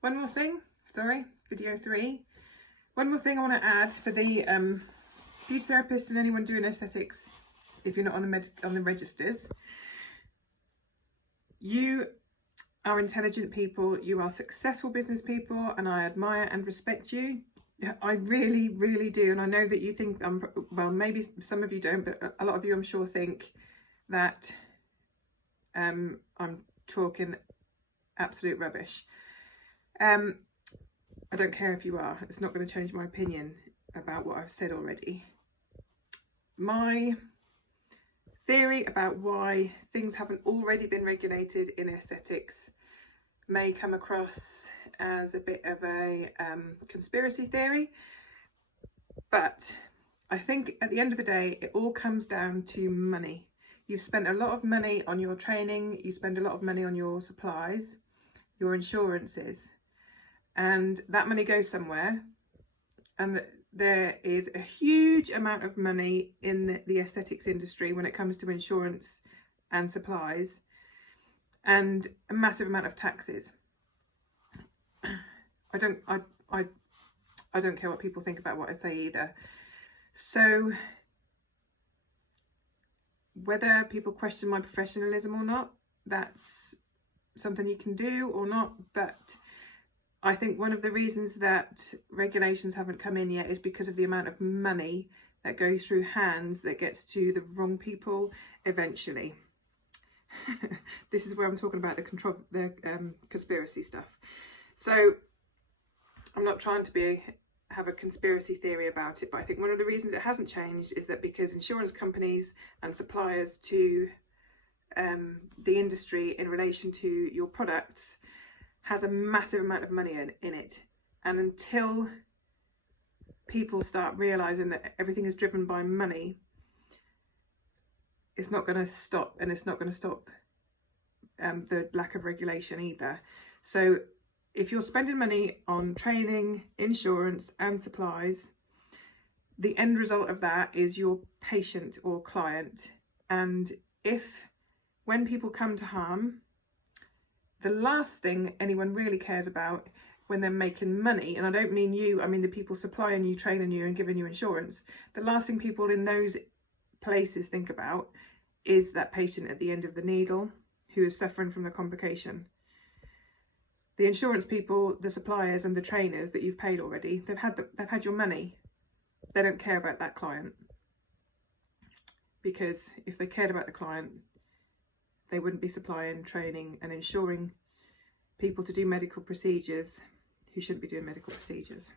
One more thing, sorry, video 3. One more thing I want to add for the beauty therapists and anyone doing aesthetics, if you're not on the registers. You are intelligent people, you are successful business people, and I admire and respect you. I really, really do. And I know that you think, well, maybe some of you don't, but a lot of you, I'm sure, think that I'm talking absolute rubbish. I don't care if you are. It's not going to change my opinion about what I've said already. My theory about why things haven't already been regulated in aesthetics may come across as a bit of a conspiracy theory, but I think at the end of the day it all comes down to money. You've spent a lot of money on your training, you spend a lot of money on your supplies, your insurances, and that money goes somewhere, and there is a huge amount of money in the aesthetics industry when it comes to insurance and supplies, and a massive amount of taxes. I don't care what people think about what I say either. So whether people question my professionalism or not, that's something you can do or not, but I think one of the reasons that regulations haven't come in yet is because of the amount of money that goes through hands that gets to the wrong people eventually. This is where I'm talking about the conspiracy stuff. So I'm not trying to have a conspiracy theory about it, but I think one of the reasons it hasn't changed is that because insurance companies and suppliers to the industry in relation to your products has a massive amount of money in it, and until people start realizing that everything is driven by money, it's not going to stop, and it's not going to stop the lack of regulation either. So if you're spending money on training, insurance and supplies, the end result of that is your patient or client. And when people come to harm, the last thing anyone really cares about when they're making money, and I don't mean you, I mean the people supplying you, training you and giving you insurance, the last thing people in those places think about is that patient at the end of the needle who is suffering from the complication. The insurance people, the suppliers and the trainers that you've paid already, they've had your money. They don't care about that client, because if they cared about the client, they wouldn't be supplying, training and insuring people to do medical procedures who shouldn't be doing medical procedures.